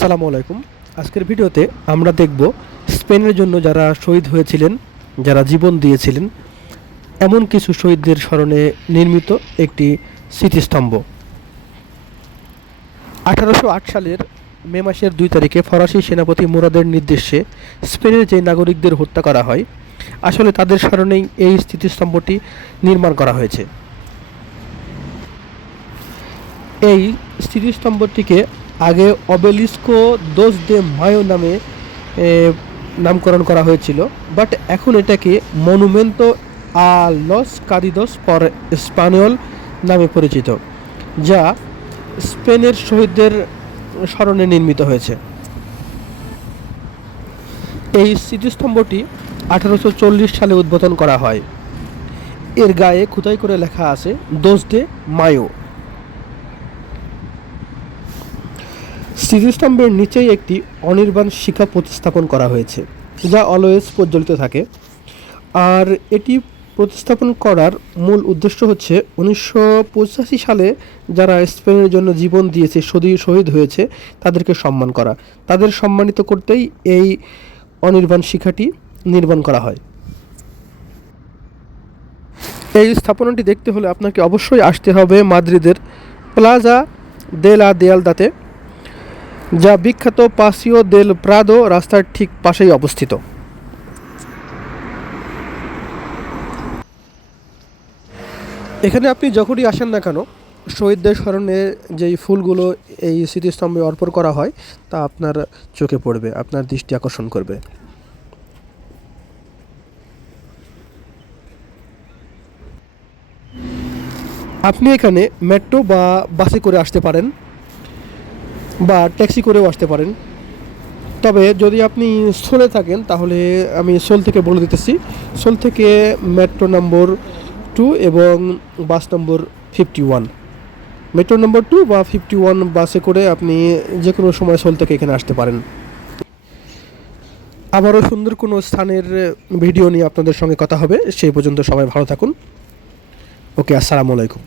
আসসালামু আলাইকুম। আজকের ভিডিওতে আমরা দেখব স্পেনের জন্য যারা শহীদ হয়েছিলেন, যারা জীবন দিয়েছিলেন, এমন কিছু শহীদদের স্মরণে নির্মিত একটি স্মৃতিস্তম্ভ। 1808 সালের মে মাসের 2 তারিখে ফরাসি সেনাপতি মুরাদের নির্দেশে স্পেনের যে নাগরিকদের হত্যা করা হয়, আসলে তাদের স্মরণেই এই স্মৃতিস্তম্ভটি নির্মাণ করা হয়েছে। এই স্মৃতিস্তম্ভটিকে আগে অবেলিস্কো দোস দে মায়ো নামে নামকরণ করা হয়েছিল, বাট এখন এটাকে মনুমেন্টো আ লস কাদিদোস ফর স্পানিয়ল নামে পরিচিত, যা স্পেনের শহীদদের স্মরণে নির্মিত হয়েছে। এই স্মৃতিস্তম্ভটি 1840 সালে উদ্বোধন করা হয়। এর গায়ে খোদাই করে লেখা আছে দোস দে মায়ো। স্মৃতিস্তম্ভের নিচেই একটি অনির্বাণ শিখা প্রতিস্থাপন করা হয়েছে, যা অলওয়েজ প্রজ্বলিত থাকে। আর এটি প্রতিস্থাপন করার মূল উদ্দেশ্য হচ্ছে 1985 সালে যারা স্পেনের জন্য জীবন দিয়েছে, শহীদ হয়েছে, তাদেরকে সম্মান করা, তাদের সম্মানিত করতেই এই অনির্বাণ শিখাটি নির্মাণ করা হয়। এই স্থাপনাটি দেখতে হলে আপনাকে অবশ্যই আসতে হবে মাদ্রিদের প্লাজা দে লা দেয়ালদাতে, যা বিখ্যাত পাসিও দেল প্রাদো রাস্তার ঠিক পাশেই অবস্থিত। এখানে আপনি যখনই আসেন না কেন, শহীদদের স্মরণে যেই ফুলগুলো এই স্মৃতিস্তম্ভে অর্পণ করা হয়, তা আপনার চোখে পড়বে, আপনার দৃষ্টি আকর্ষণ করবে। আপনি এখানে মেট্রো বা বাসে করে আসতে পারেন, বা ট্যাক্সি করেও আসতে পারেন। তবে যদি আপনি সোলে থাকেন, তাহলে আমি সোল থেকে বলে দিতেছি। সোল থেকে মেট্রো নম্বর 2 এবং বাস নম্বর 51, মেট্রো নম্বর 2 বা 51 বাসে করে আপনি যে কোনো সময় সোল থেকে এখানে আসতে পারেন। আবারও সুন্দর কোনো স্থানের ভিডিও নিয়ে আপনাদের সঙ্গে কথা হবে। সেই পর্যন্ত সবাই ভালো থাকুন। ওকে, আসসালামু আলাইকুম।